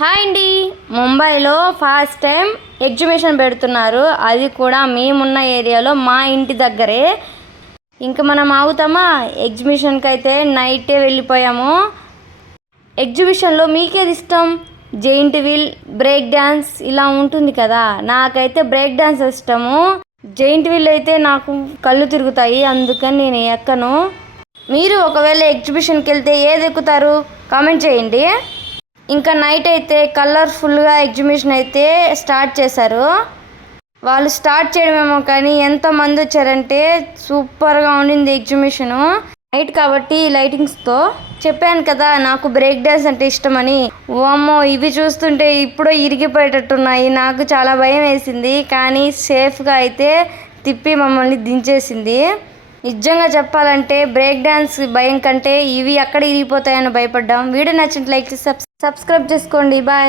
Hi అండి. ముంబైలో first time exhibition పెడుతున్నారు. అది కూడా మేమున్న ఏరియాలో మా ఇంటి దగ్గరే. ఇంకా మనం ఆగుతామా? ఎగ్జిబిషన్కి అయితే నైటే వెళ్ళిపోయాము. ఎగ్జిబిషన్లో మీకేది ఇష్టం? జెయింట్ వీల్, బ్రేక్ డ్యాన్స్ ఇలా ఉంటుంది కదా. నాకైతే బ్రేక్ డ్యాన్స్ ఇష్టము. జెయింట్ వీల్ అయితే నాకు కళ్ళు తిరుగుతాయి, అందుకని నేను ఎక్కను. మీరు ఒకవేళ ఎగ్జిబిషన్కి వెళ్తే ఏది ఎక్కుతారు? కామెంట్ చేయండి. ఇంకా నైట్ అయితే కలర్ఫుల్గా ఎగ్జిబిషన్ అయితే స్టార్ట్ చేశారు. వాళ్ళు స్టార్ట్ చేయడమేమో కానీ ఎంతమంది వచ్చారంటే సూపర్గా ఉండింది ఎగ్జిబిషను. నైట్ కాబట్టి లైటింగ్స్తో. చెప్పాను కదా నాకు బ్రేక్ డ్యాన్స్ అంటే ఇష్టమని. ఓమ్మో, ఇవి చూస్తుంటే ఇప్పుడు ఇరిగిపోయేటట్టున్నాయి. నాకు చాలా భయం వేసింది, కానీ సేఫ్గా అయితే తిప్పి మమ్మల్ని దించేసింది. నిజంగా చెప్పాలంటే బ్రేక్ డ్యాన్స్ భయం కంటే ఇవి ఎక్కడ ఇరిగిపోతాయని భయపడ్డాం. వీడియో నచ్చినట్లయితే సబ్స్క్రైబ్ చేసుకోండి. బాయ్.